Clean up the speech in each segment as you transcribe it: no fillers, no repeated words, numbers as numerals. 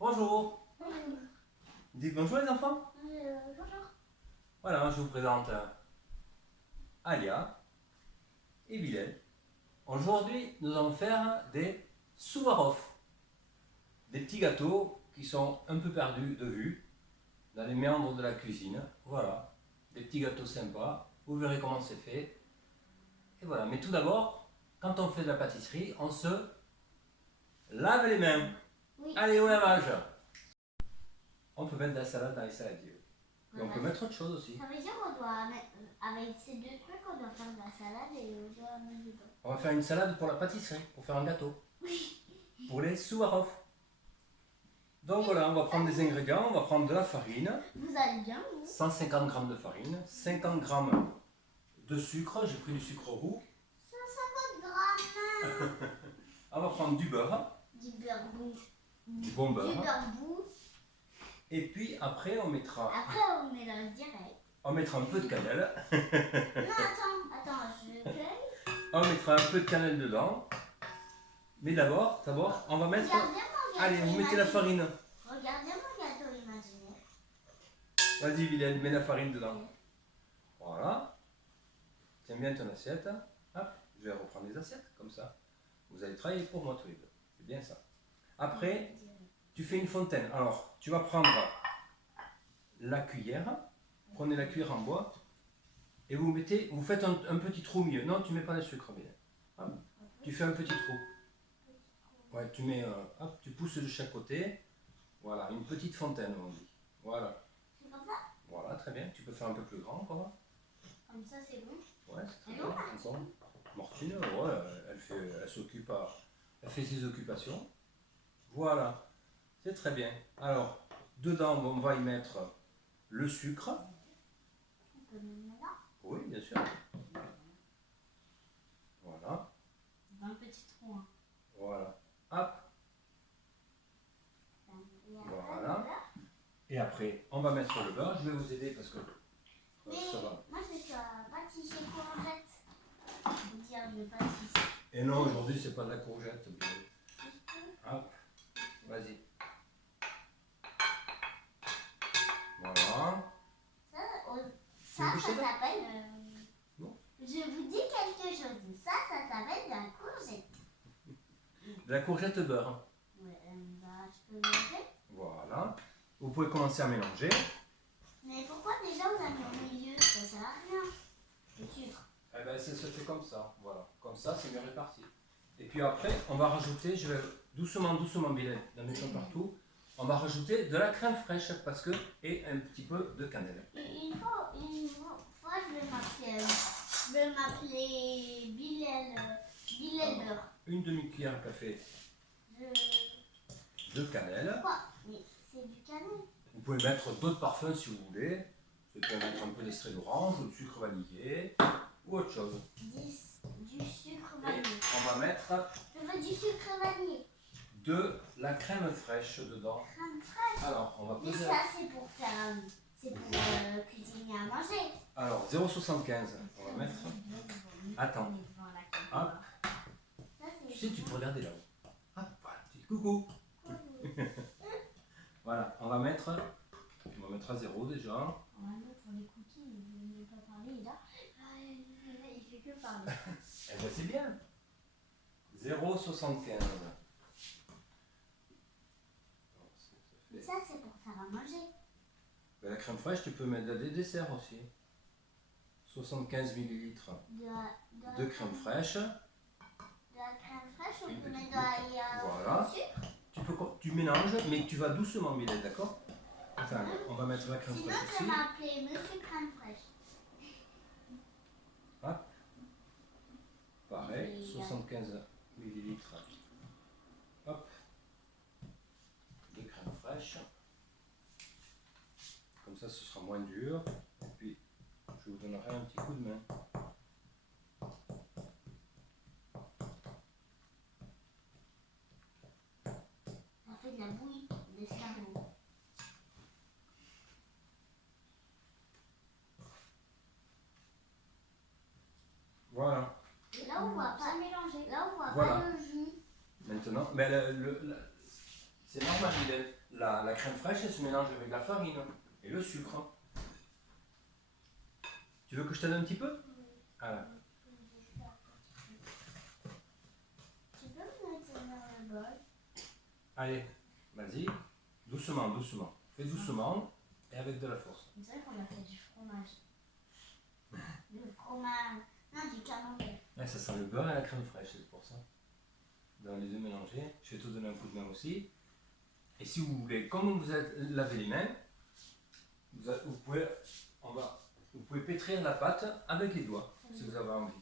Bonjour. Dites bonjour les enfants. Bonjour. Voilà, je vous présente Alia et Bilal. Aujourd'hui, nous allons faire des Souvarov, des petits gâteaux qui sont un peu perdus de vue dans les méandres de la cuisine. Voilà, des petits gâteaux sympas. Vous verrez comment c'est fait. Et voilà, mais tout d'abord, quand on fait de la pâtisserie, on se lave les mains. Oui. Allez au lavage. On peut mettre de la salade dans les saladiers. Et on Voilà. peut mettre autre chose aussi. Ça veut dire qu'on doit mettre, avec ces deux trucs, on doit faire de la salade et on doit mettre du pain. On va faire une salade pour la pâtisserie, pour faire un gâteau. Oui. Pour les Souvarov. Donc voilà, on va prendre des ingrédients. On va prendre de la farine, Vous allez bien, vous 150 g de farine, 50 g de sucre. J'ai pris du sucre roux. 150 grammes. On va prendre du beurre, Du beurre bout. du bon Du beurre. beurre bout. Et puis après, on mettra Après, on mélange direct. un peu de cannelle. Non, attends, je cueille. On mettra un peu de cannelle dedans. Mais d'abord, on va mettre... Regardez mon gâteau Allez, vous mettez la imaginaire. farine. Regardez mon gâteau imaginaire. Vas-y, Bilal, mets la farine dedans. Voilà. Tiens bien ton assiette. Hop, je vais reprendre les assiettes, comme ça. Vous allez travailler pour moi tous les deux. C'est bien ça. Après, tu fais une fontaine. Alors, tu vas prendre la cuillère. Prenez la cuillère en bois. Et vous faites un petit trou au milieu. Non, tu mets pas le sucre, Bilal. Hop, tu fais un petit trou. Ouais, tu mets, hop, tu pousses de chaque côté. Voilà, une petite fontaine, on dit. Voilà. C'est comme ça. Voilà, très bien. Tu peux faire un peu plus grand encore. Comme ça, c'est bon. Ouais, c'est très Et bien. non, Encore. Martine, ouais, elle fait ses occupations. Voilà, c'est très bien. Alors, dedans, on va y mettre le sucre. On peut le mettre là. Oui, bien sûr. Voilà, Dans le petit trou. Hein. voilà. Hop, Et après, Voilà. le beurre. et après, on va mettre le beurre. Je vais vous aider parce que Mais ça va. moi je suis à pâtisser courgette. Je veux dire, je pâtisse. Et non, aujourd'hui, c'est pas de la courgette. Hop, vas-y. Voilà. Ça goûter là s'appelle. Non. Je vous dis quelque chose. Ça s'appelle de la courgette. De la courgette beurre. Ouais, bah, je peux manger. Voilà. Vous pouvez commencer à mélanger. Mais pourquoi déjà vous avez mis au milieu? Ça sert à rien. Le sucre. Eh ben, ça se fait comme ça, voilà. Comme ça, c'est mieux réparti. Et puis après, on va rajouter, je vais doucement, Bilal, d'en mettre un partout. On va rajouter de la crème fraîche et un petit peu de cannelle. Une fois, je vais m'appeler Bilal Beurre. Une demi-cuillère à café de cannelle. Quoi? Mais c'est du cannelle. Vous pouvez mettre d'autres parfums si vous voulez. Vous pouvez mettre un peu d'extrait d'orange ou de sucre vanillé ou autre chose. Du sucre Et vanillé. on va mettre Je veux du sucre vanillé. de la crème fraîche dedans. Crème fraîche. Alors, on va Mais poser... ça, c'est pour faire. C'est pour cuisiner à manger. Alors, 0,75. On va mettre... Attends. Hop. Ça, Tu sais, tu peux regarder là-haut. Hop, voilà, petit coucou. Voilà, on va mettre à 0 déjà. On va mettre pour les cookies, il ne veut pas parler là. Il fait que parler. Eh bien, c'est bien. 0,75. Mais ça, c'est pour faire à manger. La crème fraîche, tu peux mettre des desserts aussi. 75 ml de crème fraîche. De la crème fraîche, on Une peut petite mettre de la Voilà. sucre. Tu mélanges, mais tu vas doucement, Bilal, d'accord? Enfin, on va mettre la crème Sinon, fraîche je aussi. vais m'appeler Monsieur Crème Fraîche. Hop. Pareil, 75 ml. Hop. De crème fraîche. Comme ça, ce sera moins dur. Et puis, je vous donnerai un petit coup de main. Ça fait de la bouillie d'escargot. Voilà. Et là, on voit pas mélanger. Là, on voit Voilà. pas le jus. Maintenant, mais c'est normal, Bilal. la crème fraîche, elle se mélange avec la farine et le sucre. Tu veux que je t'aide un petit peu? Voilà. Tu peux me mettre dans le bol? Allez, vas-y. Doucement, doucement. Fais doucement et avec de la force. On dirait qu'on a fait du fromage. Du fromage. Non, du camembert. Ouais, ça sent le beurre et la crème fraîche, c'est pour ça. Dans les deux mélangés. Je vais te donner un coup de main aussi. Et si vous voulez, comme vous êtes lavé les mains, vous pouvez, vous pouvez pétrir la pâte avec les doigts, si vous avez envie.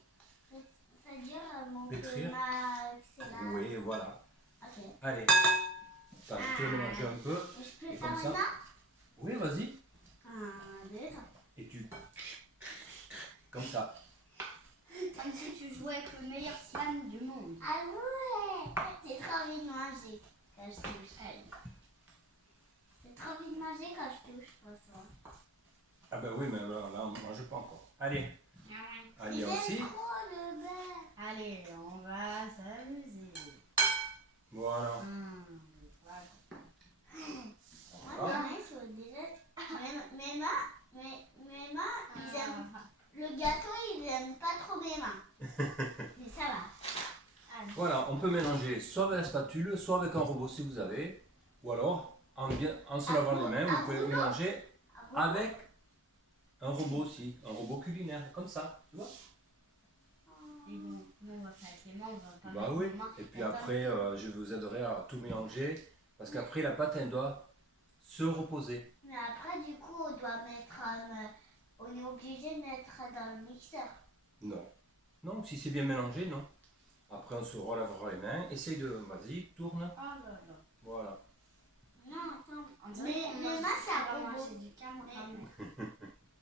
C'est-à-dire mon Pétrir. c'est là. Oui, voilà. Ok. Allez. Attends, je peux le mélanger un peu. Je peux Et faire comme ça. maintenant? Oui, vas-y. 1, 2, 3. Et tu... Comme ça. Comme si tu jouais avec le meilleur slam du monde. Ah ouais! J'ai trop envie de manger quand je touche. Allez. J'ai trop envie de manger quand je touche, François. Ah ben oui, mais là on ne mange pas encore. Allez. Allez, aussi. Trop le beurre. Allez, on va s'amuser. Voilà. Moi, ils sont déjà... Mes mains, ils aiment... Le gâteau, ils n'aiment pas trop mes mains. Mais ça va. Allez. Voilà, on peut mélanger soit avec la spatule, soit avec un robot si vous avez. Ou alors, en se lavant les mains, vous pouvez mélanger avec un robot aussi. Un robot culinaire, comme ça. Tu vois? On va faire avec les mains, on va pas Bah mettre oui. les mains. Et puis après, je vous aiderai à tout mélanger. Parce qu'après, la pâte, elle doit se reposer. Mais après, du coup, on doit mettre on est obligé de mettre dans le mixeur. Non. Non, si c'est bien mélangé, non. Après, on se relavera les mains. Essaye de... Vas-y, tourne. Oh là là. Voilà. Non, attends. Mais moi, c'est un robot.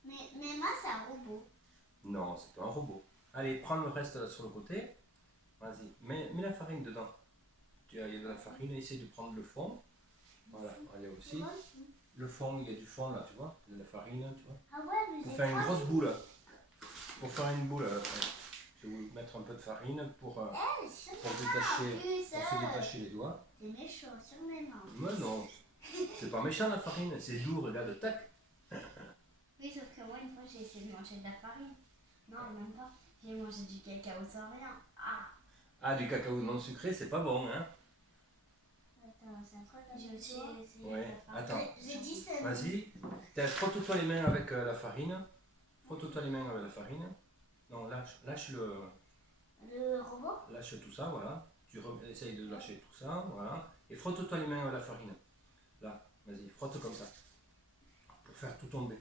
Mais moi, c'est un robot. Non, c'est pas un robot. Allez, prends le reste là sur le côté. Vas-y, mets la farine dedans. Il y a de la farine, essaye de prendre le fond. Voilà, allez aussi. Le fond, il y a du fond là, tu vois. De la farine, tu vois. Ah ouais, mais Pour c'est faire une trop grosse boule. Pour faire une boule, je vais vous mettre un peu de farine pour se détacher les doigts. C'est méchant sur mes mains. Mais non, c'est pas méchant la farine, c'est doux, regarde, tac. Oui, sauf que moi, une fois, j'ai essayé de manger de la farine. Non, même pas. J'ai mangé du cacao sans rien. Ah. Ah, du cacao non sucré, c'est pas bon, hein. Attends, c'est quoi la J'ai aussi essayé Ouais, de la farine. attends. J'ai dit ça. Vas-y, frotte-toi les mains avec la farine. Frotte-toi les mains avec la farine. Non, lâche Le robot? lâche tout ça, voilà. Essaye de lâcher tout ça, voilà. Et frotte-toi les mains avec la farine. Là, vas-y, frotte comme ça. Pour faire tout tomber.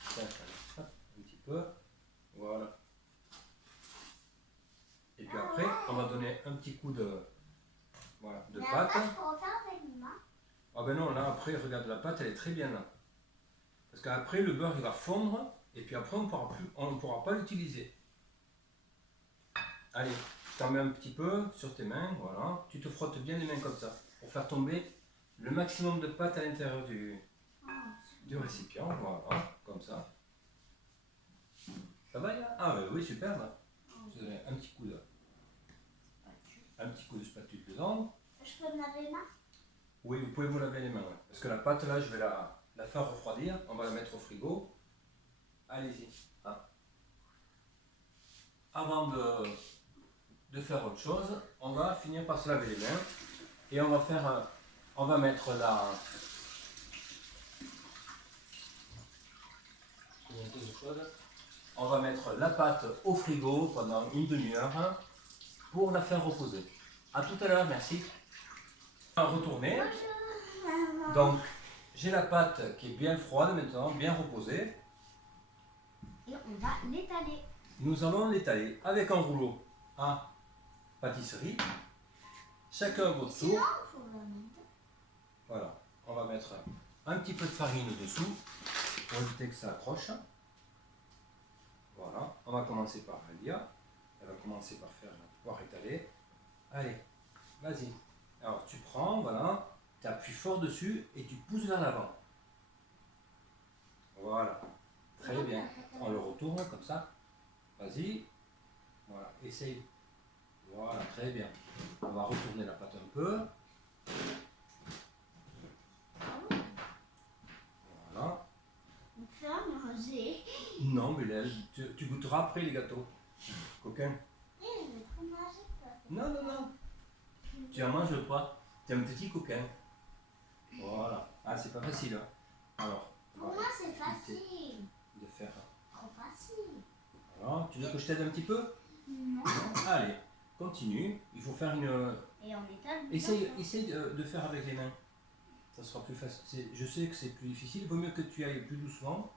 Tiens, allez, hop, un petit peu. Voilà. Et puis après, on va donner un petit coup de, voilà, de Mais pâte. après, je peux en faire avec mes mains. Ah ben non, là après, regarde la pâte, elle est très bien là. Parce qu'après, le beurre il va fondre et puis après, on ne pourra pas l'utiliser. Allez, t'en mets un petit peu sur tes mains, voilà. Tu te frottes bien les mains comme ça pour faire tomber le maximum de pâte à l'intérieur du récipient, voilà, comme ça. Ça va là? Ah ben oui, super là. Je donne un petit coup de spatule dedans. Je peux me laver les mains? Oui, vous pouvez vous laver les mains, ouais. Parce que la pâte là, je vais la faire refroidir. On va la mettre au frigo. Allez-y. Hein. Avant de faire autre chose, on va finir par se laver les mains. Et on va mettre on va mettre la pâte au frigo pendant une demi-heure pour la faire reposer. A tout à l'heure, merci. On va retourner. Donc, j'ai la pâte qui est bien froide maintenant, bien reposée. Et on va l'étaler. Nous allons l'étaler avec un rouleau à pâtisserie. Chacun à votre tour. Voilà, on va mettre un petit peu de farine dessous pour éviter que ça accroche. Voilà, on va commencer par Alia. Elle va commencer par pouvoir étaler. Allez, vas-y. Alors tu prends, voilà, tu appuies fort dessus et tu pousses vers l'avant. Voilà, très bien. On le retourne comme ça. Vas-y. Voilà, essaye. Voilà, très bien. On va retourner la pâte un peu. tu goûteras après les gâteaux. Coquin. Je vais trop manger toi. Non, non, non. Tu en manges pas. Tu es un petit coquin. Voilà. Ah, c'est pas facile. Hein. Alors, on Pour va moi, c'est éviter facile. de faire. Trop facile. Voilà. Tu veux que je t'aide un petit peu? Non. Allez, continue. Il faut faire une. Et on étale. Essaye de faire avec les mains. Ça sera plus facile. Je sais que c'est plus difficile. Il vaut mieux que tu ailles plus doucement.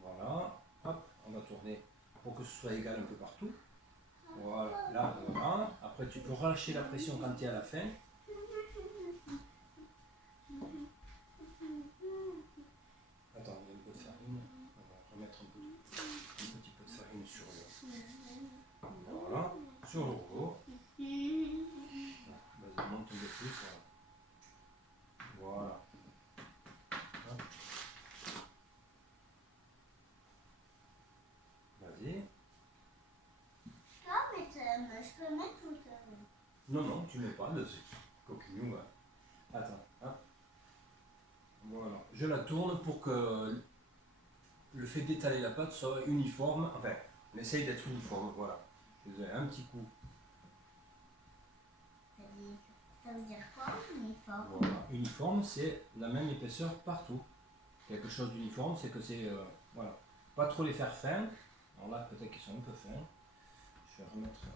Voilà. Hop, on va tourner pour que ce soit égal un peu partout. Voilà. Là, voilà. Après, tu peux relâcher la pression quand tu es à la fin. Attends, il y a un peu de farine. On va remettre un petit peu de farine sur le. Voilà. Sur le rouleau. Vas-y, monte un peu plus. Voilà. Hop. Vas-y. Ah, mais je peux mettre tout ça. Non, non, tu mets pas dessus. Coquinou, ouais. Attends, hop. Voilà. Je la tourne pour que le fait d'étaler la pâte soit uniforme. Enfin, on essaye d'être uniforme, voilà. Je faisais un petit coup. Ça veut dire quoi, uniforme? Voilà. Uniforme, c'est la même épaisseur partout. Quelque chose d'uniforme, c'est que c'est. Voilà. Pas trop les faire fins. Alors là, peut-être qu'ils sont un peu fins. Je vais remettre.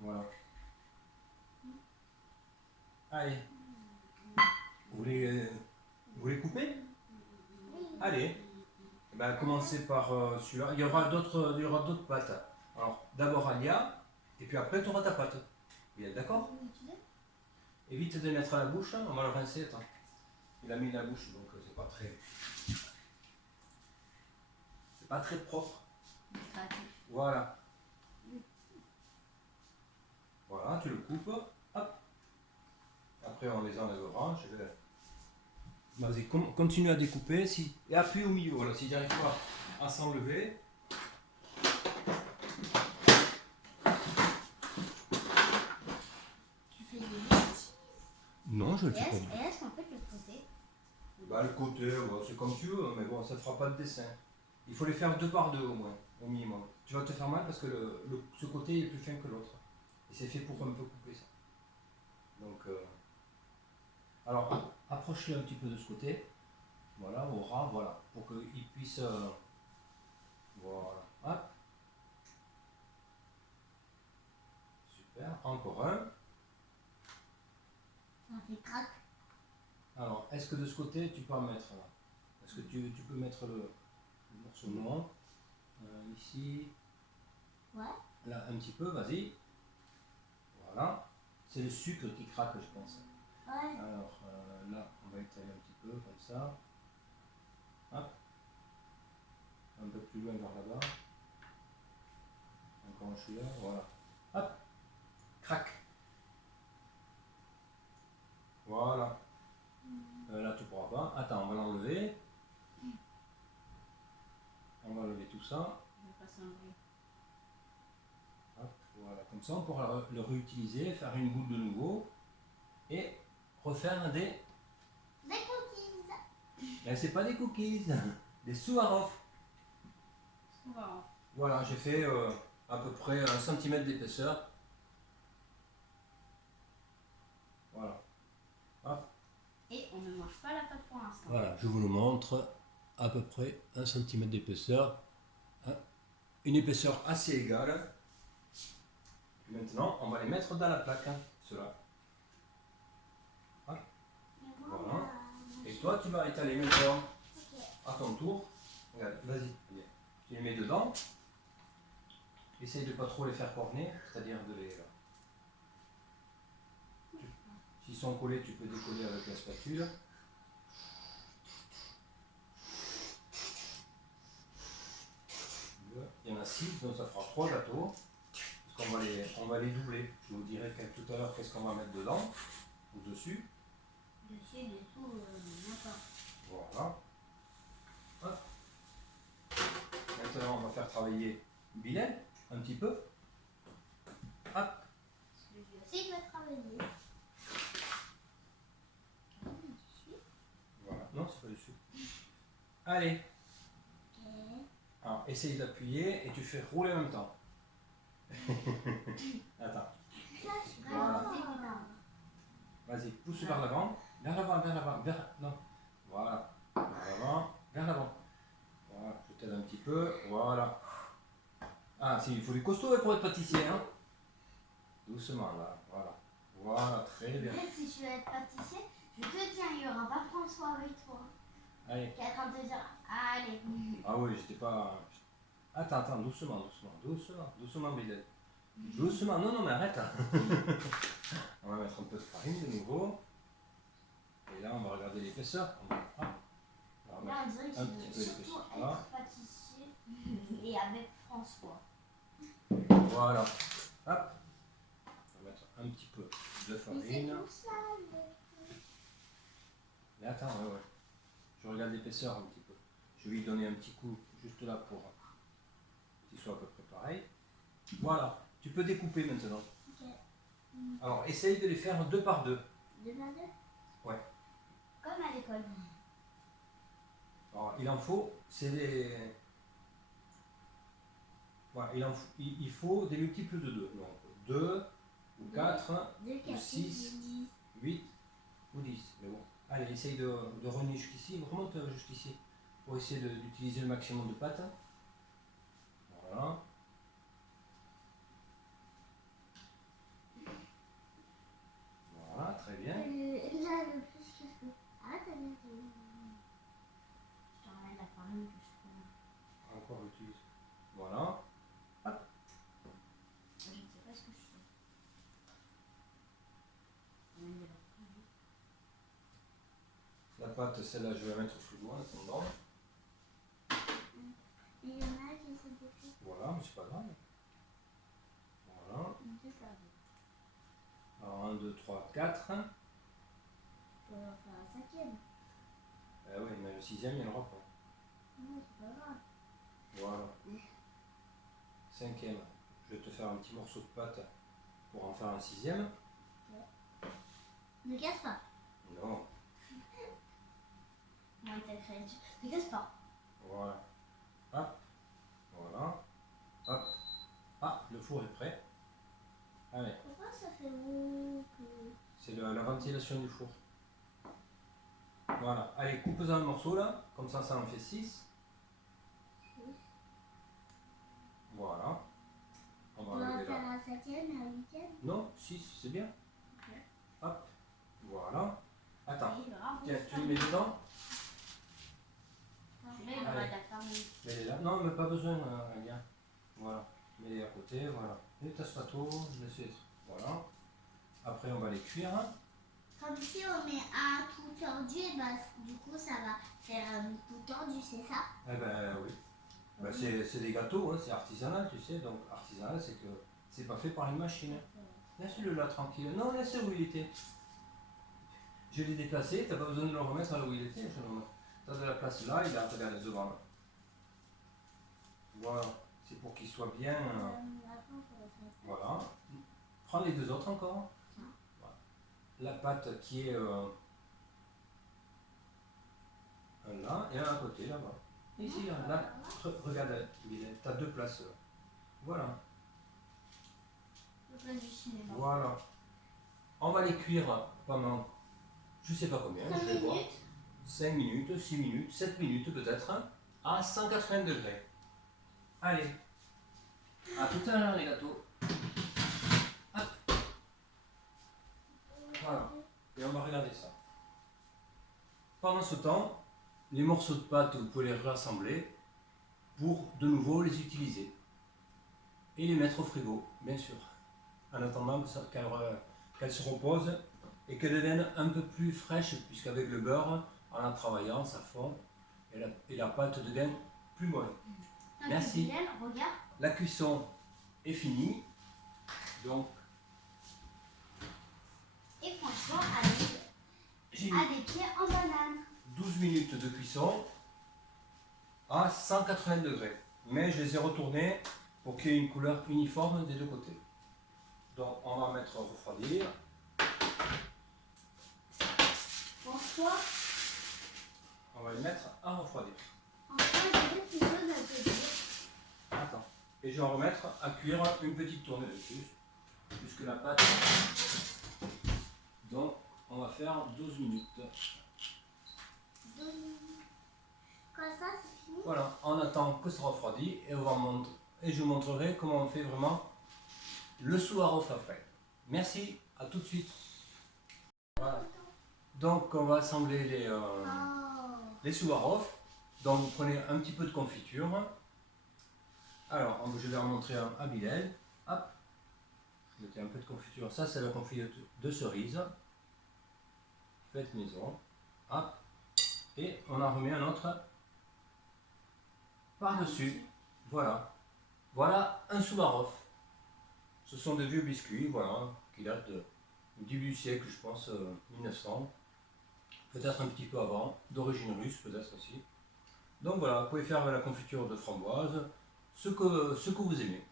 Voilà. Allez. Vous voulez couper? Allez. Eh ben, commencez par celui-là. Il y aura d'autres pâtes. Alors, d'abord Alia, et puis après tu auras ta pâte. Vous êtes d'accord? Évite de mettre à la bouche, hein, on va le rincer. Attends. Il a mis la bouche, donc c'est pas très propre. Voilà. Voilà, tu le coupes. Hop. Après on les enlèvera. Vas-y, continue à découper. Et appuie au milieu. Voilà, si tu n'arrives pas à s'enlever. Tu fais des bêtises. Non, je le Et fais pas. est-ce qu'on peut le poser? Bah, le côté, c'est comme tu veux, mais bon, ça ne fera pas de dessin. Il faut les faire 2 par 2 au moins, au minimum. Tu vas te faire mal parce que ce côté est plus fin que l'autre. Et c'est fait pour un peu couper ça. Donc, alors, approche-le un petit peu de ce côté. Voilà, au ras, voilà. Pour qu'il puisse. Voilà. Hop. Super. Encore un. Ça fait crac. Alors, est-ce que de ce côté, tu peux en mettre là? Est-ce que tu peux mettre le morceau non? Ici. Ouais. Là, un petit peu, vas-y. Voilà. C'est le sucre qui craque, je pense. Ouais. Alors, là, on va étaler un petit peu, comme ça. Hop. Un peu plus loin vers là-bas. Encore un chouïa, voilà. Hop. Crac. Voilà. Là, tu pourras pas. Attends, on va l'enlever. On va enlever tout ça. Hop, voilà. Comme ça, on pourra le réutiliser, faire une boule de nouveau et refaire des. Des cookies. Mais c'est pas des cookies, des Souvarov. Voilà, j'ai fait à peu près 1 cm d'épaisseur. Voilà. Hop. Et on ne mange pas la pâte pour l'instant. Voilà, je vous le montre. À peu près 1 cm d'épaisseur. Une épaisseur assez égale. Maintenant, on va les mettre dans la plaque, hein, ceux-là. Voilà. Et toi, tu vas étaler maintenant à ton tour. Regarde, vas-y, viens. Tu les mets dedans. Essaye de ne pas trop les faire corner, c'est-à-dire de les. S'ils sont collés, tu peux décoller avec la spatule. Il y en a 6, donc ça fera 3 gâteaux. Parce qu'on va les doubler. Je vous dirai tout à l'heure qu'est-ce qu'on va mettre dedans ou dessus. Dessus, dessous, n'importe. Voilà. Hop. Maintenant, on va faire travailler Bilal un petit peu. Hop. Lui aussi, il va travailler. Allez. Ok. Alors, essaye d'appuyer et tu fais rouler en même temps. Attends. Voilà. Vas-y, pousse vers l'avant. Vers l'avant, vers l'avant, vers... Non. Voilà. Vers l'avant, vers l'avant. Voilà, je t'aide un petit peu. Voilà. Ah, si, il faut du costaud pour être pâtissier, hein. Doucement, là. Voilà. Voilà, très bien. Peut-être si je veux être pâtissier, je te tiens, il n'y aura pas François avec toi. Allez. Qui est en train de te dire, allez. Ah oui, j'étais pas... Attends, doucement, Bilal. Doucement, non, mais arrête là. On va mettre un peu de farine de nouveau. Et là, on va regarder l'épaisseur. On va Là, on mettre dirait que un je petit veux peu surtout d'épaisseur être là. pâtissier et avec François. Voilà. Hop. On va mettre un petit peu de farine. Mais attends, ouais. Je regarde l'épaisseur un petit peu. Je vais lui donner un petit coup juste là pour qu'il soit à peu près pareil. Voilà. Tu peux découper maintenant. Ok. Alors, essaye de les faire 2 par 2. 2 par 2. Ouais. Comme à l'école. Alors, il en faut, c'est des... Voilà, il faut des multiples de 2. Donc 2 ou 4 2, ou 4, 6, 10. 8 ou 10. Mais bon, allez, essaye de revenir jusqu'ici, remonte jusqu'ici pour essayer d'utiliser le maximum de pâte. Voilà. Voilà, très bien. Là, le plus que je peux. Arrête de dire. Je t'enlève la farine que je prends. Encore utilise. Voilà. Hop. Je ne sais pas ce que je fais. La pâte, celle-là, je vais la mettre au frigo en attendant. Il y en a qui sont petits. Voilà, mais c'est pas grave. Voilà. 2 par 2. Alors 1, 2, 3, 4. On va en faire un 5e. Eh oui, mais le 6e, il n'y en aura pas. Non, c'est pas grave. Voilà. 5e, je vais te faire un petit morceau de pâte pour en faire un 6e. Ne casse pas. Non, Moi, t'as créé dessus. Ne casse pas. voilà. Hop, voilà. Hop. Ah, le four est prêt. Allez, Pourquoi ça fait mou que... c'est la ventilation du four. Voilà. Allez, coupe-en un morceau là, comme ça en fait 6. Voilà. On On va va en enlever faire là. un 7e et un 8e. Non, 6, c'est bien. Ok. Hop, voilà. Attends, Et bravo. tiens, tu les mets dedans. Celui-là, il aura de la farine. Mets-les là. Non, mais pas besoin, Alia. Voilà. Mets-les à côté, voilà. Et ta spatule, laisse être. Voilà. Après, on va les cuire. Comme si on met un tout tordu, et bah, du coup, ça va faire un tout tordu, c'est ça? Eh ben oui. Ben, c'est des gâteaux, hein, c'est artisanal, tu sais. Donc, artisanal, c'est que c'est pas fait par une machine. Laisse-le là tranquille. Non, laisse-le où il était. Je l'ai déplacé, t'as pas besoin de le remettre là où il était. T'as de la place là, il a regardé devant là. Voilà. C'est pour qu'il soit bien. Voilà. Prends les 2 autres encore. Voilà. La pâte qui est là et un à côté là-bas. Ici, là, regarde, tu as 2 places. Voilà. Le plat du cinéma. Voilà. On va les cuire pendant, je sais pas combien, 5 je vais voir. minutes. 5 minutes, 6 minutes, 7 minutes peut-être, hein, à 180 degrés. Allez. À tout à l'heure les gâteaux. Hop. Voilà. Et on va regarder ça. Pendant ce temps, les morceaux de pâte, vous pouvez les rassembler pour de nouveau les utiliser. Et les mettre au frigo, bien sûr. En attendant qu'elles se reposent et qu'elles deviennent un peu plus fraîches, puisqu'avec le beurre, en la travaillant, ça fond et la pâte devient plus molle. Merci. Bilal, regarde. La cuisson est finie. Donc, Et François j'ai a des pieds en banane. 12 minutes de cuisson à 180 degrés. Mais je les ai retournés pour qu'il y ait une couleur uniforme des 2 côtés. Donc, on va mettre à refroidir. François, On va le mettre à refroidir. Enfin, j'ai quelque chose à te dire. Attends. Et je vais en remettre à cuire une petite tournée de plus, puisque la pâte. Donc, on va faire 12 minutes. Comme ça, c'est fini. Voilà, on attend que ça refroidit et, et je vous montrerai comment on fait vraiment le Souarov après. Merci, à tout de suite. Voilà. Donc, on va assembler les Souarov. Donc, vous prenez un petit peu de confiture. Alors, je vais en montrer un à Bilal. Hop, je mettais un peu de confiture. Ça, c'est la confiture de cerise. Faite maison. Hop, et on en remet un autre par-dessus. Voilà. Voilà un Souvarov. Ce sont des vieux biscuits, voilà, qui datent du début du siècle, je pense, 1900. Peut-être un petit peu avant, d'origine russe peut-être aussi. Donc voilà, vous pouvez faire la confiture de framboise, ce que vous aimez.